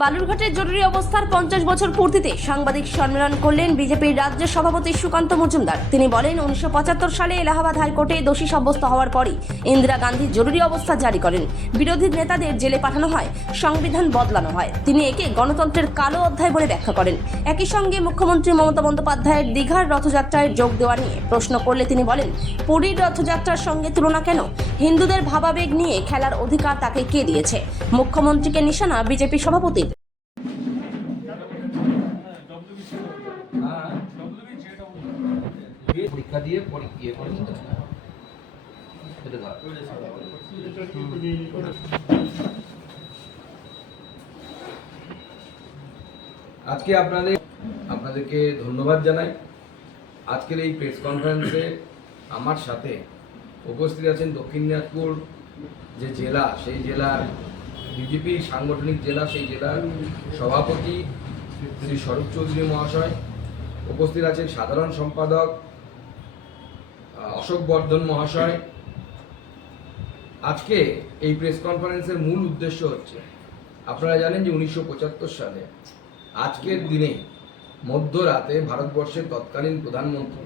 বালুরঘাটের জরুরি অবস্থার পঞ্চাশ বছর পূর্তিতে সাংবাদিক সম্মেলন করলেন বিজেপির রাজ্য সভাপতি সুকান্ত মজুমদার। তিনি বলেন, উনিশশো পঁচাত্তর সালে এলাহাবাদ হাইকোর্টে দোষী সাব্যস্ত হওয়ার পরই ইন্দিরা গান্ধী জরুরি অবস্থা জারি করেন। বিরোধী নেতাদের জেলে পাঠানো হয়, সংবিধান বদলানো হয়। তিনি একে গণতন্ত্রের কালো অধ্যায় বলে ব্যাখ্যা করেন। একই সঙ্গে মুখ্যমন্ত্রী মমতা বন্দ্যোপাধ্যায়ের দীঘার রথযাত্রায় যোগ দেওয়া নিয়ে প্রশ্ন করলে তিনি বলেন, পুরীর রথযাত্রার সঙ্গে তুলনা কেন? হিন্দুদের ভাবাবেগ নিয়ে খেলার অধিকার তাকে কে দিয়েছে? মুখ্যমন্ত্রীকে নিশানা বিজেপি সভাপতির। পরীক্ষা দিয়ে পরী- ইয়ে করে হবে। আজকে আপনাদের, আপনাদেরকে ধন্যবাদ জানাই। আজকের এই প্রেস কনফারেন্সে আমার সাথে উপস্থিত আছেন দক্ষিণ দিনাজপুর যে জেলা, সেই জেলার বিজেপি সাংগঠনিক জেলা, সেই জেলার সভাপতি শ্রী স্বরূপ চৌধুরী মহাশয়। উপস্থিত আছেন সাধারণ সম্পাদক অশোক বর্ধন মহাশয়, আজকে এই প্রেস কনফারেন্সের মূল উদ্দেশ্য হচ্ছে, আপনারা জানেন যে উনিশশো পঁচাত্তর সালে আজকের দিনে মধ্যরাতে ভারতবর্ষের তৎকালীন প্রধানমন্ত্রী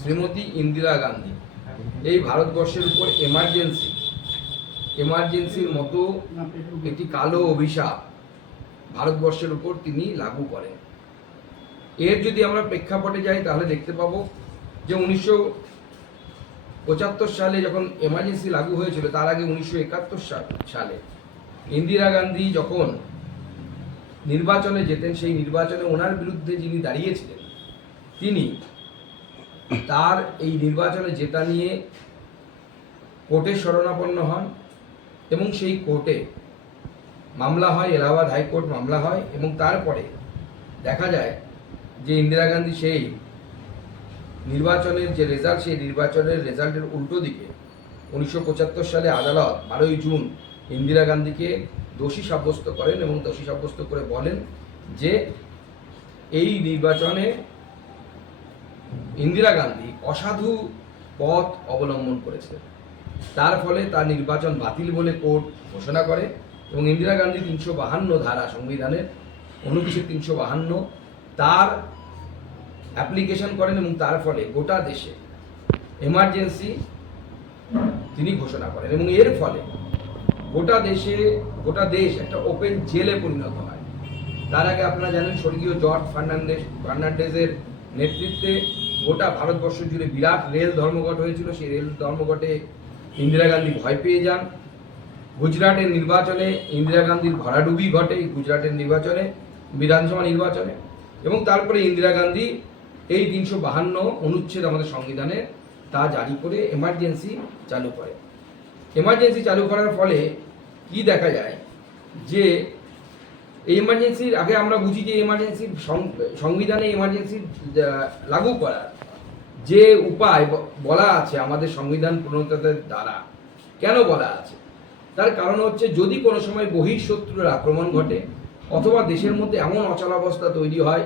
শ্রীমতী ইন্দিরা গান্ধী এই ভারতবর্ষের উপর এমার্জেন্সি এমার্জেন্সির মতো একটি কালো অভিশাপ ভারতবর্ষের উপর তিনি লাগু করেন। এর যদি আমরা প্রেক্ষাপটে যাই তাহলে দেখতে পাবো যে উনিশশো পঁচাত্তর সালে যখন এমার্জেন্সি লাগু হয়েছিল, তার আগে উনিশশো একাত্তর সালে ইন্দিরা গান্ধী যখন নির্বাচনে যেতেন, সেই নির্বাচনে ওনার বিরুদ্ধে যিনি দাঁড়িয়েছিলেন, তিনি তার এই নির্বাচনে জেতা নিয়ে কোর্টে শরণাপন্ন হন এবং সেই কোর্টে মামলা হয়, এলাহাবাদ হাইকোর্ট মামলা হয় এবং তারপরে দেখা যায় যে ইন্দিরা গান্ধী সেই নির্বাচনের যে রেজাল্ট সেই নির্বাচনের রেজাল্টের উল্টো দিকে উনিশশো পঁচাত্তর সালে আদালত বারোই জুন ইন্দিরা গান্ধীকে দোষী সাব্যস্ত করেন এবং দোষী সাব্যস্ত করে বলেন যে এই নির্বাচনে ইন্দিরা গান্ধী অসাধু পথ অবলম্বন করেছে। তার ফলে তার নির্বাচন বাতিল বলে কোর্ট ঘোষণা করে এবং ইন্দিরা গান্ধী তিনশো বাহান্ন ধারা সংবিধানের অনুচ্ছেদ তিনশো বাহান্ন তার অ্যাপ্লিকেশন করেন এবং তার ফলে গোটা দেশে এমার্জেন্সি তিনি ঘোষণা করেন এবং এর ফলে গোটা দেশে, গোটা দেশ একটা ওপেন জেলে পরিণত হয়। তার আগে আপনারা জানেন স্বর্গীয় জর্জ ফার্নান্ডেস ফার্নান্ডেজের নেতৃত্বে গোটা ভারতবর্ষ জুড়ে বিরাট রেল ধর্মঘট হয়েছিল। সেই রেল ধর্মঘটে ইন্দিরা গান্ধী ভয় পেয়ে যান। গুজরাটের নির্বাচনে ইন্দিরা গান্ধীর ভরাডুবি ঘটে গুজরাটের নির্বাচনে, বিধানসভা নির্বাচনে এবং তারপরে ইন্দিরা গান্ধী এই তিনশো বাহান্ন অনুচ্ছেদ আমাদের সংবিধানে তা জারি করে এমার্জেন্সি চালু করে। এমার্জেন্সি চালু করার ফলে কি দেখা যায়? যে এই এমার্জেন্সির, আগে আমরা বুঝি যে এমার্জেন্সি সংবিধানে এমার্জেন্সি লাগু করার যে উপায় বলা আছে আমাদের সংবিধান প্রণেতাদের দ্বারা। কেন বলা আছে? তার কারণ হচ্ছে যদি কোনো সময় বহিঃশত্রুর আক্রমণ ঘটে, অথবা দেশের মধ্যে এমন অচলাবস্থা তৈরি হয়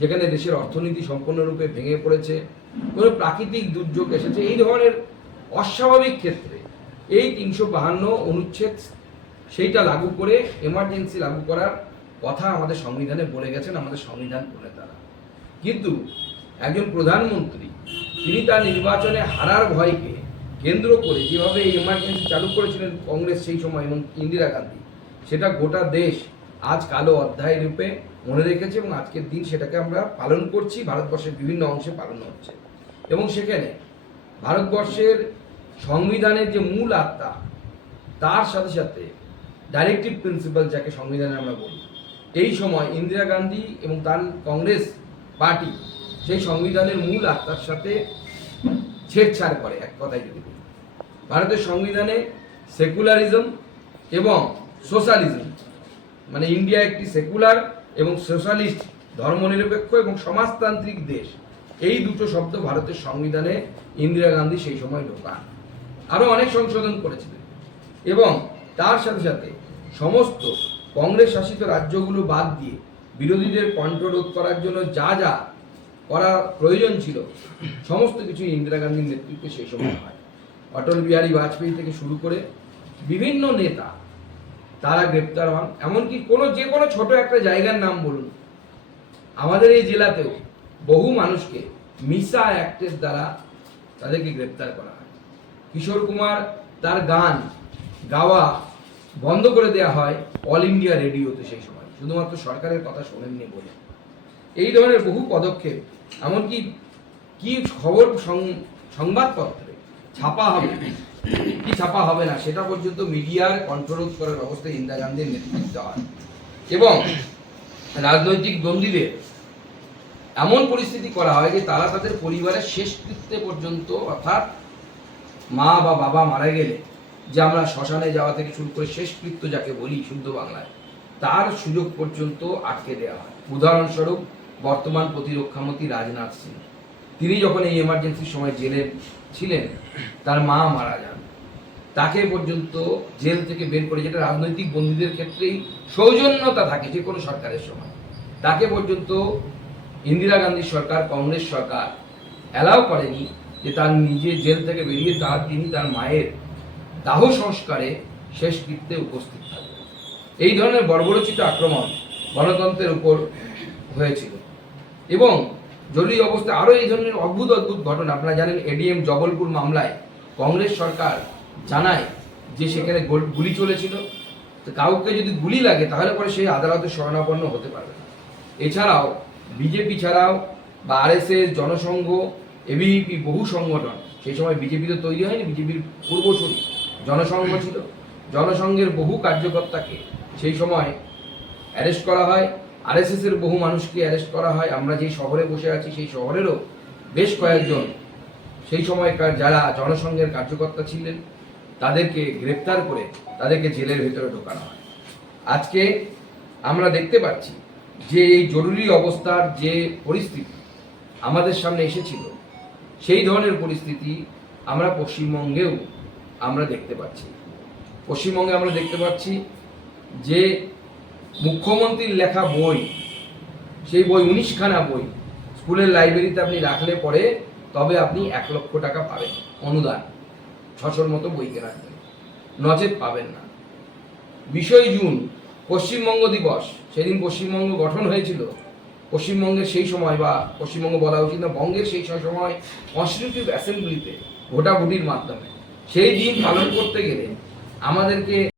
যেখানে দেশের অর্থনীতি সম্পূর্ণরূপে ভেঙে পড়েছে, কোনো প্রাকৃতিক দুর্যোগ এসেছে, এই ধরনের অস্বাভাবিক ক্ষেত্রে এই তিনশো বাহান্ন অনুচ্ছেদ সেইটা লাগু করে এমার্জেন্সি লাগু করার কথা আমাদের সংবিধানে বলে গেছেন আমাদের সংবিধান প্রণেতারা। কিন্তু একজন প্রধানমন্ত্রী, তিনি তার নির্বাচনে হারার ভয়কে কেন্দ্র করে যেভাবে এই এমার্জেন্সি চালু করেছিলেন কংগ্রেস সেই সময় এবং ইন্দিরা গান্ধী, সেটা গোটা দেশ আজ কালো অধ্যায় রূপে মনে রেখেছে এবং আজকের দিন সেটাকে আমরা পালন করছি। ভারতবর্ষের বিভিন্ন অংশে পালন হচ্ছে। এবং সেখানে ভারতবর্ষের সংবিধানের যে মূল আত্মা, তার সাথে সাথে ডাইরেক্টিভ প্রিন্সিপাল যাকে সংবিধানে আমরা বলি, এই সময় ইন্দিরা গান্ধী এবং তার কংগ্রেস পার্টি সেই সংবিধানের মূল আত্মার সাথে ছেড়ছাড় করে, এক কথায় যদি বলি। ভারতের সংবিধানে সেকুলারিজম এবং সোশ্যালিজম মানে ইন্ডিয়া একটি সেকুলার এবং সোশ্যালিস্ট, ধর্মনিরপেক্ষ এবং সমাজতান্ত্রিক দেশ। এই দুটো শব্দ ভারতের সংবিধানে ইন্দিরা গান্ধী সেই সময় ঢোকান। আরও অনেক সংশোধন করেছিলেন। এবং তার সাথে সাথে সমস্ত কংগ্রেস শাসিত রাজ্যগুলো বাদ দিয়ে বিরোধীদের কণ্ঠরোধ করার জন্য যা যা করা প্রয়োজন ছিল, সমস্ত কিছু ইন্দিরা গান্ধীর নেতৃত্বে সেই সময় হয়। অটল বিহারী বাজপেয়ী থেকে শুরু করে বিভিন্ন নেতা তারা গ্রেপ্তার হন। এমনকি কোনো যে কোনো ছোট একটা জায়গার নাম বলুন। আমাদের এই জেলাতেও বহু মানুষকে মিসা অ্যাক্টের দ্বারা তাদেরকে গ্রেপ্তার করা হয়। কিশোর কুমার তার গান গাওয়া বন্ধ করে দেওয়া হয় অল ইন্ডিয়া রেডিওতে সেই সময়। শুধুমাত্র সরকারের কথা শোনেননি বলে। এই ধরনের বহু পদক্ষেপ, এমনকি কি খবর সংবাদপত্রে ছাপা হবে কি ছাপা হবে না, সেটা পর্যন্ত মিডিয়ার কন্ট্রোল করার ব্যবস্থা ইন্দিরা গান্ধীর নেতৃত্বে হয়। এবং রাজনৈতিক দ্বন্দ্বীদের এমন পরিস্থিতি করা হয় যে তারা তাদের পরিবারের শেষকৃত্যে পর্যন্ত অর্থাৎ মা বা বাবা মারা গেলে যে আমরা শ্মশানে যাওয়া থেকে শুরু করে শেষকৃত্য যাকে বলি শুদ্ধ বাংলায়, তার সুযোগ পর্যন্ত আটকে দেওয়া হয়। উদাহরণস্বরূপ বর্তমান প্রতিরক্ষামন্ত্রী রাজনাথ সিং, তিনি যখন এই এমার্জেন্সির সময় জেলে ছিলেন, তার মা মারা যান। তাকে পর্যন্ত জেল থেকে বের করে যেটা রাজনৈতিক বন্দীদের ক্ষেত্রেই সৌজন্যতা থাকে যে কোনো সরকারের সময়। তাকে পর্যন্ত ইন্দিরা গান্ধী সরকার, কংগ্রেস সরকার অ্যালাউ করেনি যে তার নিজে জেল থেকে বেরিয়ে তার তিনি তার মায়ের দাহ সংস্কারে শেষকৃত্যে উপস্থিত থাকবেন। এই ধরনের বর্বরচিত আক্রমণ গণতন্ত্রের উপর হয়েছিল। এবং জরুরি অবস্থা আরও এই ধরনের অদ্ভুত অদ্ভুত ঘটনা, আপনারা জানেন এডিএম জবলপুর মামলায় কংগ্রেস সরকার জানায় যে সেখানে গুলি চলেছিল। তো কাউকে যদি গুলি লাগে, তাহলে পরে সেই আদালতে শরণাপন্ন হতে পারবে এছাড়াও বিজেপি ছাড়াও বা আরএসএস, জনসংঘ এবিপি বহু সংগঠন, সেই সময় বিজেপি তো তৈরি হয়নি, বিজেপির পূর্বসূরি, জনসংঘ ছিল। জনসংঘের বহু কার্যকর্তাকে সেই সময় অ্যারেস্ট করা হয়। আরএসএস এর বহু মানুষকে অ্যারেস্ট করা হয়। আমরা যেই শহরে বসে আছি, সেই শহরেরও বেশ কয়েকজন সেই সময়কার যারা জনসংঘের কার্যকর্তা ছিলেন তাদেরকে গ্রেপ্তার করে তাদেরকে জেলের ভেতরে ঢোকানো হয়। আজকে আমরা দেখতে পাচ্ছি যে এই জরুরি অবস্থার যে পরিস্থিতি আমাদের সামনে এসেছিল, সেই ধরনের পরিস্থিতি আমরা পশ্চিমবঙ্গেও আমরা দেখতে পাচ্ছি। পশ্চিমবঙ্গে আমরা দেখতে পাচ্ছি যে মুখ্যমন্ত্রীর লেখা বই, সেই বই উনিশখানা বই স্কুলের লাইব্রেরিতে আপনি রাখলে পরে তবে আপনি এক লক্ষ টাকা পাবেন অনুদান। ছশোর মতো বই রাখবেন নচেত পাবেন না। বিষয় জুন, পশ্চিমবঙ্গ দিবস। সেদিন পশ্চিমবঙ্গ গঠন হয়েছিল। পশ্চিমবঙ্গের সেই সময় বা পশ্চিমবঙ্গ বলা উচিত না, বঙ্গের সেই সময় কনস্টিটিউটিভ অ্যাসেম্বলিতে ভোটাভুটির মাধ্যমে। সেই দিন পালন করতে গেলে আমাদেরকে